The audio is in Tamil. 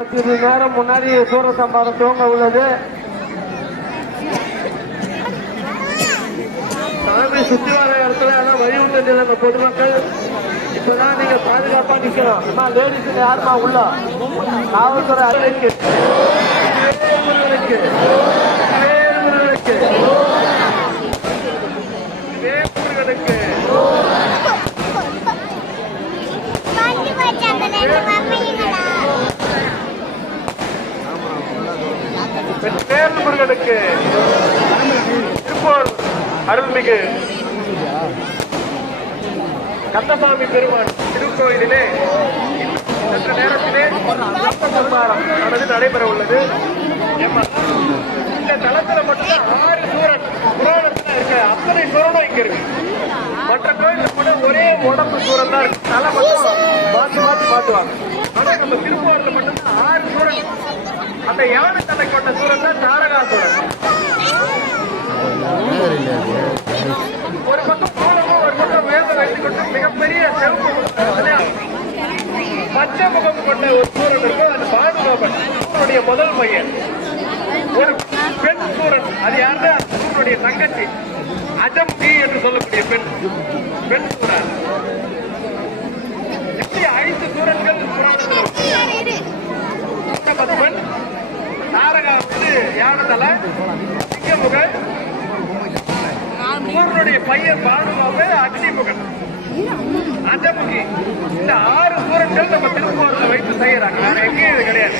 நேரம் முன்னாடி சூரசம்பாரம் துவங்க உள்ளது. சாமி சுத்தி வர இடத்துல எல்லாம் வழிவிட்டு அந்த பொதுமக்கள் இப்பதான் நீங்க பாதுகாப்பா நிக்கணும். அம்மா லேடிஸ் யாருமா உள்ள காவல்துறை அறைக்கு முருகனுக்கு திருப்பூர் அருள்மிகு கந்தசாமி பெருமான் திருக்கோயிலிலே சற்று நேரத்திலே சம்மாரம் நடைபெற உள்ளது. இந்த தளத்துல மட்டும் 6 சூரன் புராணத்துல இருக்க அத்தனை சூரனும் இங்க இருக்கு. மற்ற கோயில கூட ஒரே உடம்பு சூரன் தான் இருக்கு. தலை மட்டும் மாத்தி மாத்துவாங்க. ஆனா நம்ம திருப்பூர்ல மட்டும் 6 சூரன். அந்த யானை தலை கொண்ட சூரன் தான் தாரகாசூரன். ஒரு பக்கம் கோலமும் ஒரு பக்கம் வேதம் வைத்துக் கொண்டு மிகப்பெரிய பச்சை முகம் கொண்ட ஒரு சூரன் இருக்கும். அது பானுகோபன் சூரனுடைய முதல் பையன். ஒரு பெண் சூரன், அது யாருன்னா சூரனுடைய தங்கச்சி அஜம்பி என்று சொல்லக்கூடிய பெண் சூரன். இப்படி 5 சூரன்கள் புராணத்தில் பெண் தாரகா யானதல சிங்கமுகன், சூரனுடைய பையன் பானுகாவு அக்னிமுகன், அஜமுகி. இந்த 6 சூரன்கள் நம்ம திருப்பூர்ல வைத்து செய்யறாங்க. வேற எங்கேயும் இது கிடையாது.